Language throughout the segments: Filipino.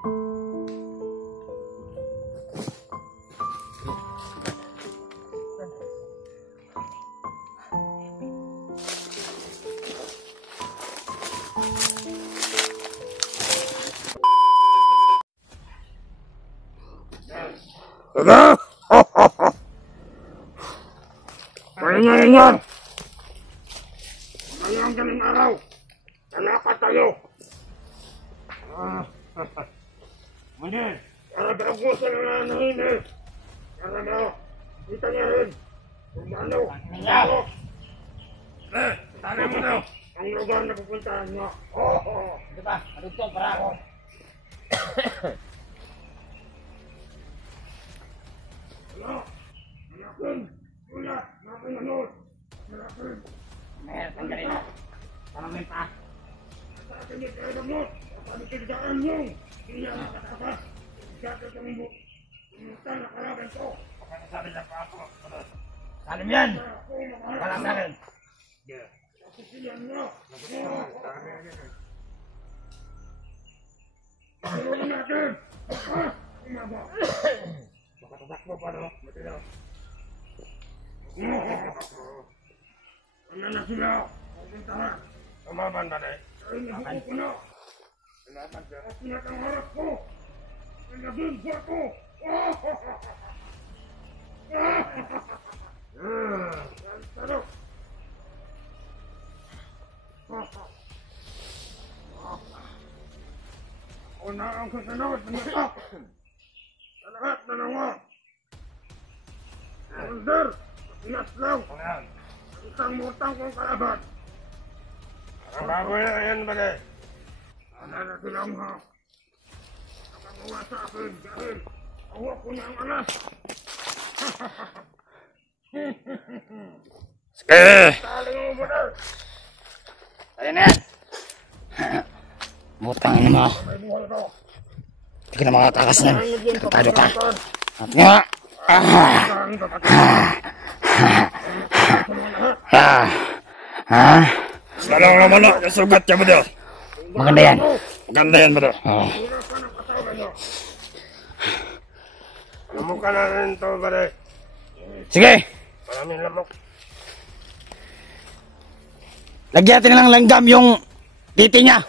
Ano? Pahinga-hingan! Ngayong galing araw, nalakat tayo! Hindi, para dagusan na nanahimik! Para na, kita niya rin! Kung ano, ako! Tala mo na! Ang lugar na pupuntahan niya! Di ba? Marito, para ako! Ano? Malakin! Wala! Malakin ano? Malakin! Meron, tanggalin na! Parang pa! Sa akin yung kaya mo! Panikigdaan mo! Hindi ang nakatakas! Dati kami mo! Inutan na kalaban ko! Sabi na pa ako! Salim yan! Wala sa akin! Nasisiyan mo! Tulungan natin! Umaba! Baka tatakbo pa no? Matila! Ano na sila? Pupuntahan! Tumaban na rin! Ay, nabuko ko na! At pinatangarap ko! Ay, naging buwan ko! Yan, talo! Ako na ang kasunod ng ito! Sa lahat na nawa! Under! Inaslaw! Ang isang mutang kong kalaban! Ang baboy na yan, bagay! Wala na silang ha! Nakamuha sa akin dahil awak ko na ang alas! Sige! Tali mo ba na? Ayun na yan! Butang ina mo! May buhay ko! Hindi ka na makatakas yan! Tartado ka! At nga! Salang naman na! Sugat ka ba daw? Maganda yan! Maganda yan ba daw? Lamok ka na rin ito ba daw? Sige! Maraming lamok. Lagyan natin ng langgam yung titi niya!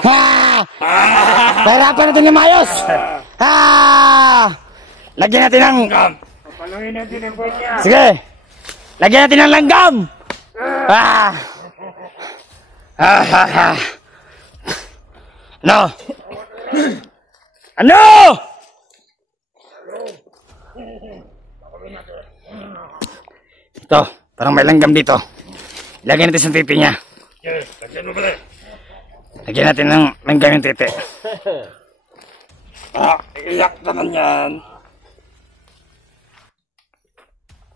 Ha! Pahirapan natin yung mayos! Ha! Lagyan natin ng... Papalungin natin ang buhay niya. Sige! Lagyan natin ng langgam! Ah! Ah! Ha! Ha! Ano? Ano? Ito, parang may langgam dito. Lagyan natin sa titi niya. Yes, lagyan mo ba daw? Lagyan natin ng langgam yung titi. Iyak naman yan.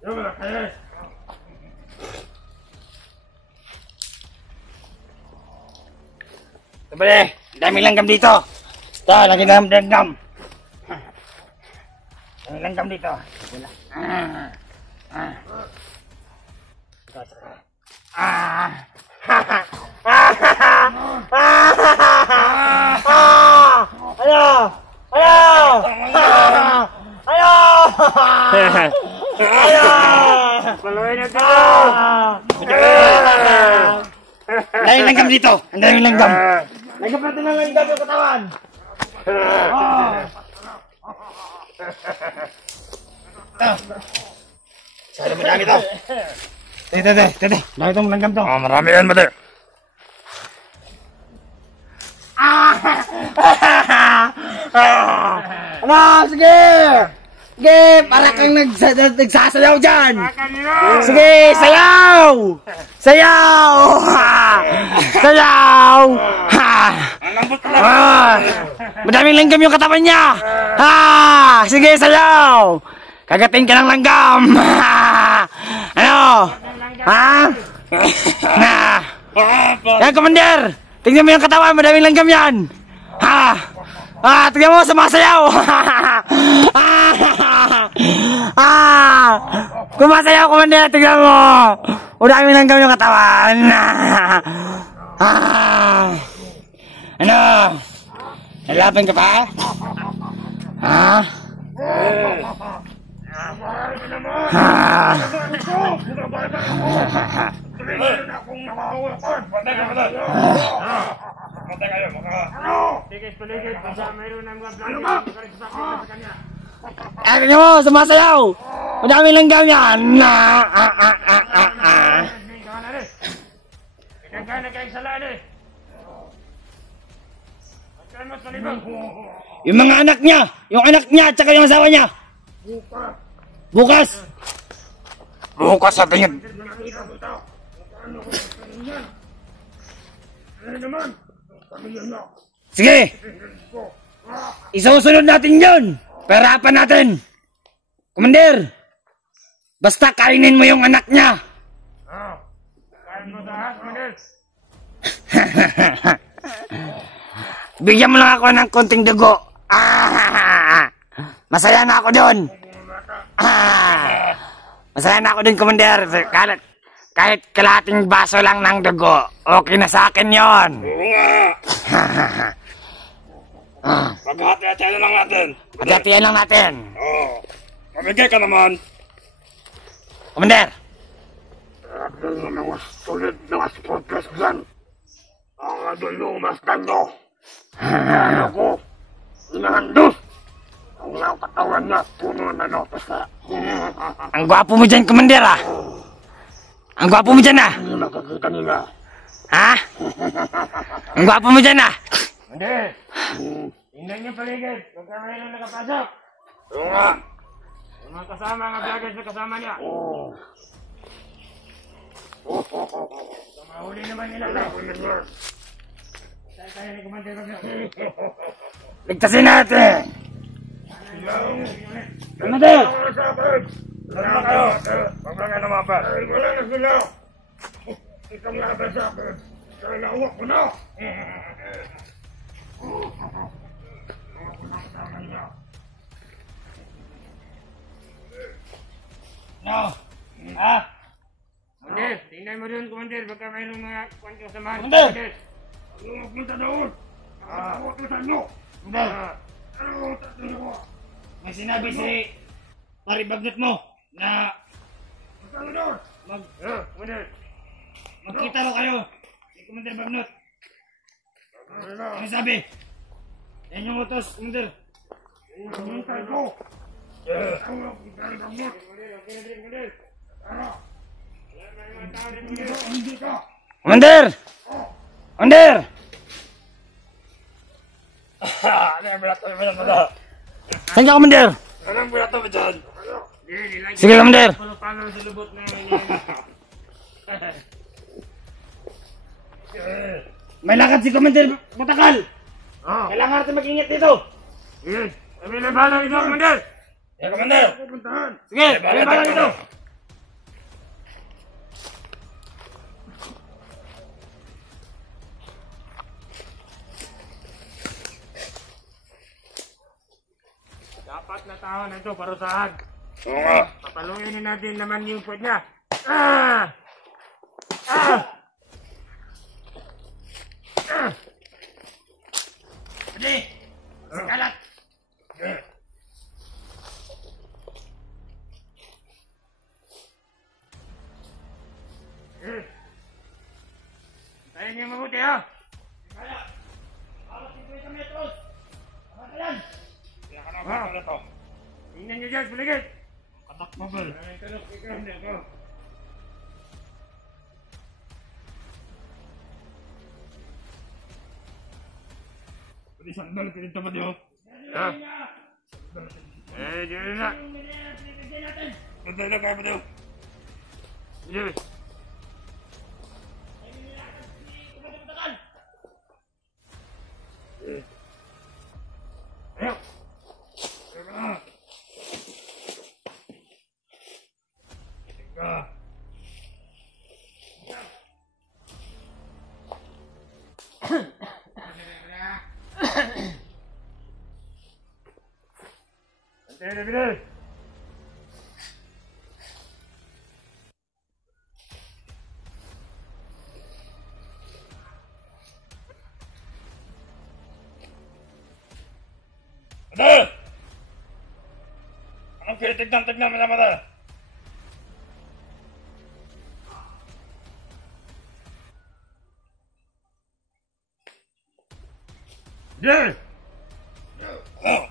Yung mga kaya. Ito ba eh? Daming langgam dito. Ito, lagyan natin ng langgam. Daming langgam dito. Paluin natin Daming langgam dito. Ang daming langgam. Lagyan natin ng langgam yung katawan. Sana madami to. Tete. Dami itong langgam to. Marami yan ba daw? Ano? Sige! Sige! Para kang nagsasayaw dyan! Sige! Sayaw! Sayaw! Sayaw! Madaming langgam yung katawan niya! Sige! Sayaw! Kagatin ka ng langgam! Ano? Yan, Commander! Tingnan mo yung katawan! Madaming langgam yan! Tingnan mo, sumasayaw! Kumasayaw, Commander! Tingnan mo! Madaming langgam yung katawan! Ano? Lalaban ka pa? Ha? Mahal ka naman! Ha? Binabahay ka naman! Tuloy na akong nakahawakan! Patay ka, patay! Patay kayo, maka... Ano? Tigis paligid, basta mayroon ng mga vlogger makarisipakit na sa kanya. Tingnan mo, sumasayaw! Madaming langgam yan! Pinagkana kayong salaan eh! Magkaan mo sa libang! Yung mga anak niya! Yung anak niya at saka yung asawa niya! Bukas! Bukas! Bukas sabi niya! Nakita ko ito! Ano ko sa kanyan? Ano naman? Pamilya niyo! Sige! Isusunod natin yun! Perapan natin! Commander! Basta kainin mo yung anak niya! Kain mo sa hat, Manil! Bigyan mo lang ako ng konting dugo! Masaya na ako doon! Masaya na ako doon, Commander! Kahit kalahating baso lang ng dugo, okay na sa akin yon. Oo nga! Maghati-hatihan lang natin! Magatiyan lang natin! Oo! Mamigay ka naman! Commander! Atin ng mga sulit na sportless dyan! Ang adulo mastan nyo! Ano ko? Inahandus! Ang mga katawan niya, puno na notas na. Ang gwapo mo dyan, Commander, ah! Ang gwapo mo dyan, ah! Hindi makakita nila. Ha? Ang gwapo mo dyan, ah! Hindi! Tingnan niyo paligid! Huwag ka ngayon na nakapasok! Oo nga! Yung mga kasama, mga vloggers na kasama niya! Oo! Mahuli naman nila na! Tayo ni Commander Bagno! Ligtasin natin! Commander! Wala na kayo! Huwag na kayo namapad! Wala na sila! Itong laban sa akin! Kalawak ko na! No! Ha? Commander! Tingnan mo doon, Commander! Baka mayroong mga kwento samahan! Commander! Ano ang punta doon? Ano ang punta nyo? Commander! Ano ang punta nyo? May sinabi si Paribagnot mo na Punta nyo doon! Commander! magkita raw kayo si Commander Bagnot. Ano sabi? Yan yung utos, Commander. Hintay ko! Ano ang punta nyo? Commander! Ano? Hindi ka! Commander! Commander! Ano ang bulato mo doon? Saan ka, Commander? Ano ang bulato mo doon? Sige, Commander. Paano sa lubot na yan? May lakad si Commander Butakal. Oh! Kailangan natin mag-ingat dito. Yes! Kami na bahala ito, Commander! Sige, Commander. Pupuntahan! Sige, kami bahala dito. Dapat na tao na ito, parusahan. Oo nga. Papaluin natin naman yung food niya. Ah! Ah! Ah! Pwede. Kalat. Tayo niyo mabuti, ha? Kalat. Alas 50 metros. Kamatayan. Kaya ka na ba ito? Tingnan niyo dyan, paligid! Katakbabal. Ay, tanong, ikaw, hindi ako. Pwede siyang balik dito pa diyo? Ha? Diyo na. Punta na kayo pa diyo. Diyo. Ayaw. Ayaw ka na. Teka. Antay na bilis. Okay, tignan mo naman na. Yeah! Oh!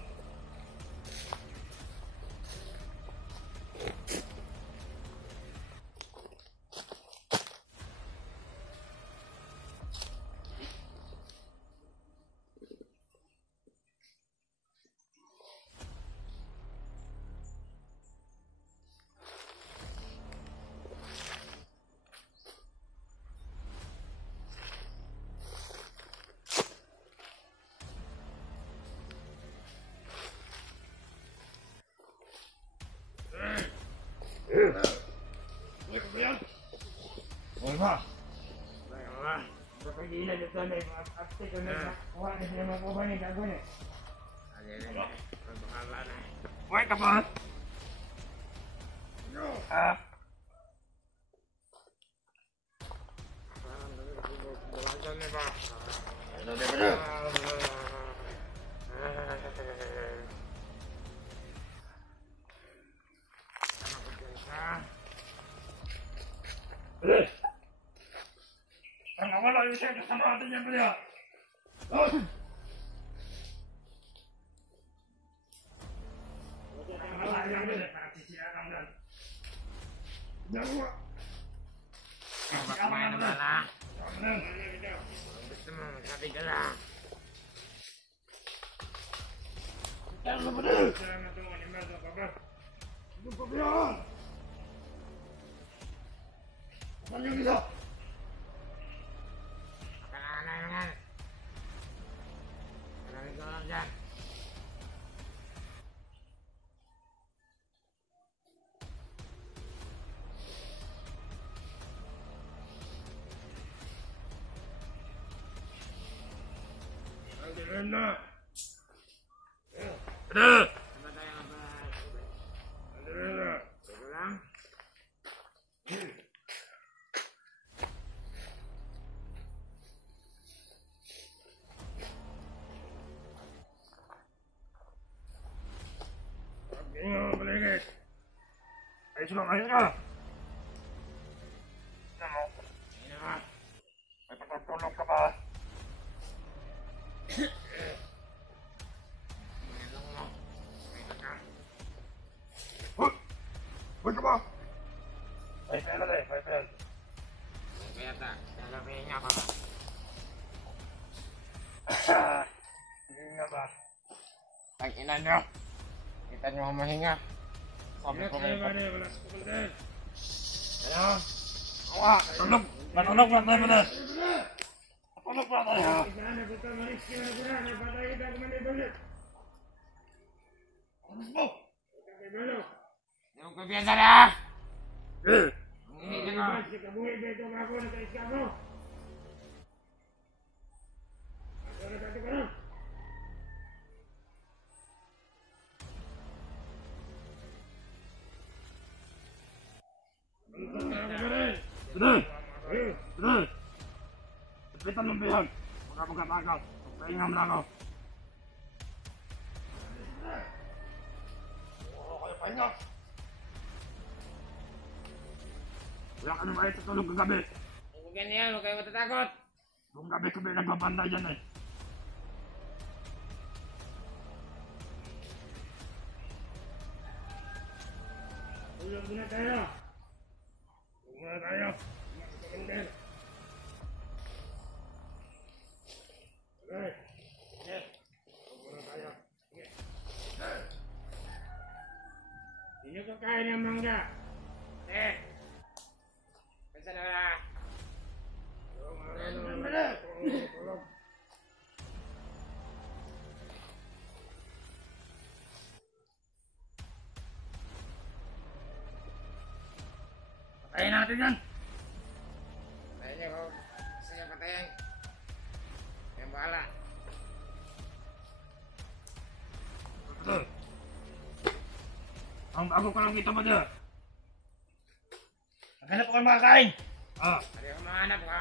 Hoy ba? Kapagilan ito na ipapapte ko na kuha na sila makuha ni gago niya. Hoy ka ba? Ah? Ang wala yung siya kasama natin yan kaya. Kumain naman na. Gusto mo, magsabi ka lang. Saan yung isa? Kailangan na naman. Maraming ko lang dyan. Ang dilim na. Sama tayo nga ba? Ang dilim na. Ito lang. Maligit. Ay, sulong ayun ka. Ano? Ayun na. May patutulong ka ba? Tingnan mo. Ito ka. Hoy! Hoy ka ba? May pera na eh, may pera. Kaya ta. Lalapihin nga pa ba? Hindi nga ba? Ang ina nyo. Kita nyo ang mahinga. Sabi ko kayo. Wala sa kukultin. Ano? Awa! Tulog! Matulog lang tayo na! Matulog lang tayo! Ano mo? Hindi mo kumpiyansa na! Eh! Hindi ka. Today! Today! Ipitan ng bihag! Magkapagkatakaw! Pagpahingam na ako! Oo kayo pahinga! Wala ka naman ito tulog kagabi! Huwag ganyan, huwag kayo matatakot. Buong gabi kami nagbabanda dyan eh! Tulog muna tayo! Tulog muna tayo! Kukultin! Okay! Sige! Tulog muna tayo! Sige! Hindi nyo kakain ng mangga! Basta na wala. Tulog! Patayin natin yan! Tayo niyo kung gusto niyo patayin. Yung bahala. Ang bago ka lang kita mo dyan! Maghanap ko kayo makakain! Ah! Hindi ko mahanap ka.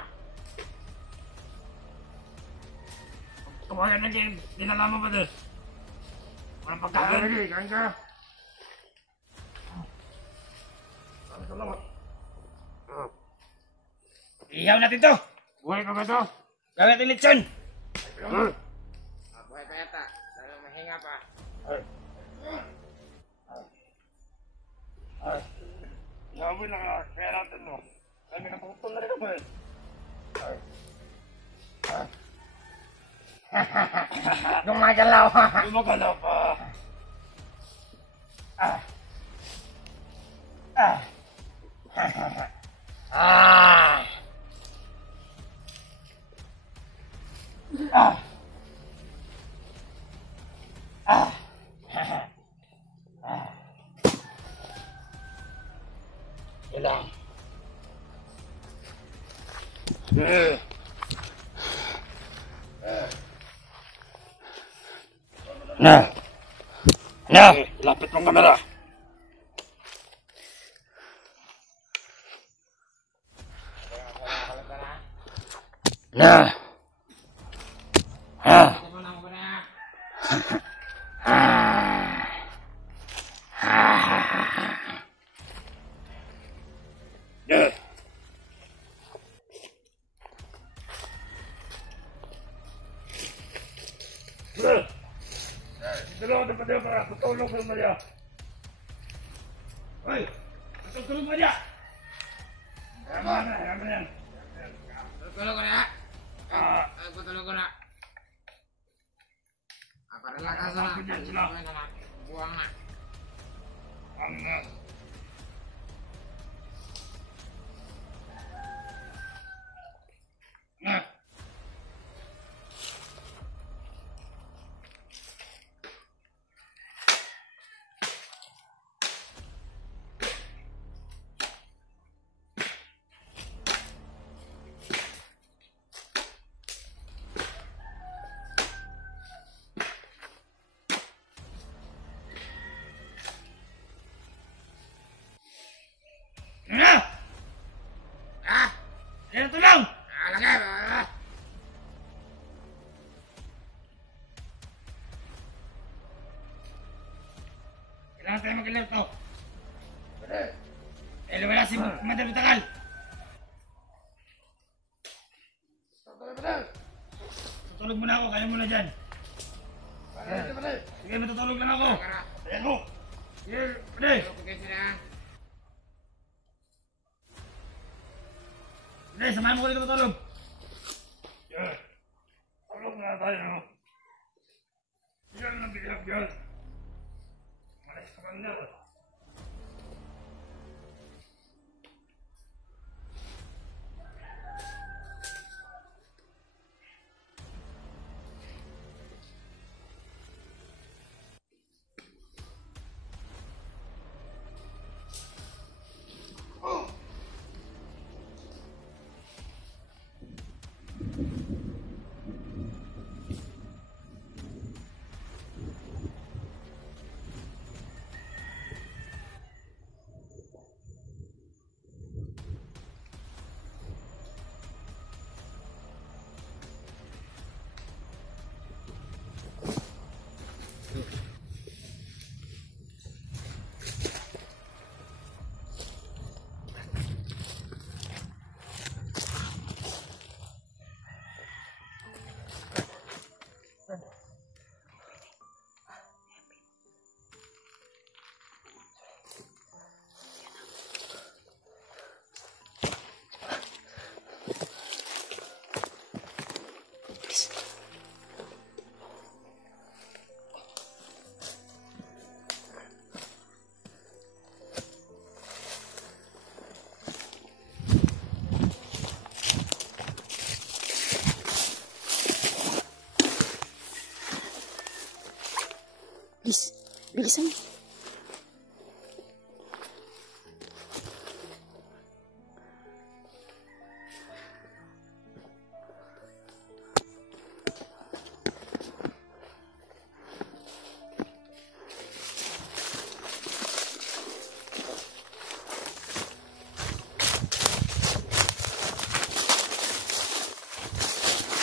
Tumayan na dyan! Dinala mo ba dyan? Walang pagkain! Kain ka! salamat. Ihaw natin to. Buhay ka ba ito? Gawin natin lechon. Buhay pa yata. Lalo mahinga pa. Sabi na nga, kaya natin mo. Kami natutol na rin kami. Gumagalaw. Gumagalaw pa. Ilang. Na. Lapit mong kamera. Na. Ha. Dalawa na pa tayo para tutulong sa Maria. Hoy! Tutulong mo niya! Yaman na yan. Tutulog ko na. Tutulog ko na. Para lakas na. Buwang na. Ang na. Yan ang tulong! Lagay. Kailangan tayo mag-ilaw to. Wala si Madam Tagal. Tutulog muna ako, kaya muna dyan. Sige, matutulog lang ako. Ayan mo. Sige, pwede. Pwede, samahan mo ko dito matulog. Tulong na tayo. Yan ang bigyan yan. Malis ka man na. Bilis. Bilisan mo.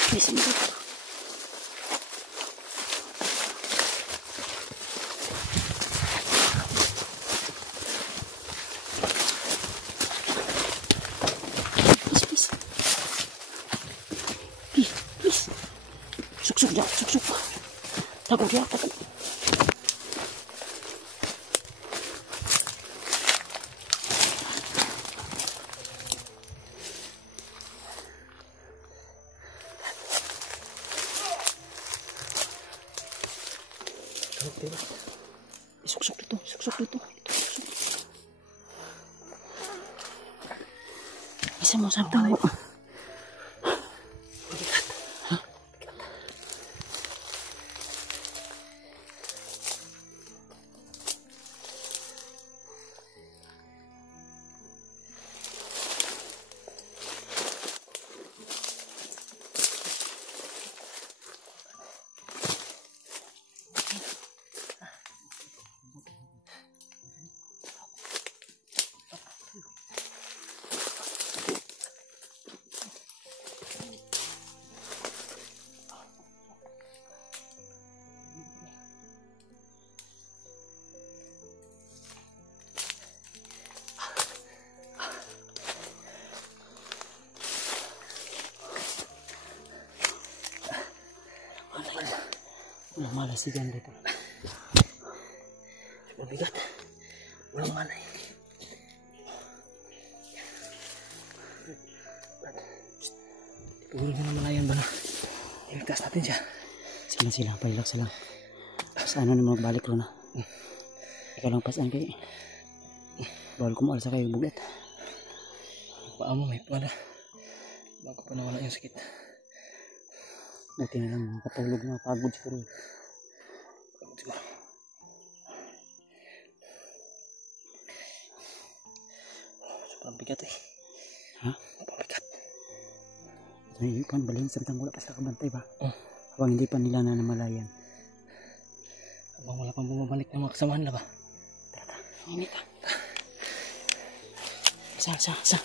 Bilisan mo. Suksuk dia, suksuk. Takut dia, takut. Suksuk dito, suksuk dito. Bisa mo sampai mo. Malas si Ganda ito. Mabigat. Walang mana eh. Pagulong na naman yan ba na? Iligtas natin siya. Sige na sila, pailak sila. Saan na magbalik ko na. Ikaw lang pasan kayo. Bawal kumual sa kayo bugat. Paa mo may pala. Bago pa nawala yung sakit. Buti na lang makatulog na pagod siguro. Pagod siguro. Sobrang bigat eh. Ha? Sobrang bigat. Naiipan balhin samtang wala pa sa kabantay ba? Habang hindi pa nila nanamalayan. Habang wala pang bumabalik ng mga kasamahan na ba? Tara, init ha. Isa.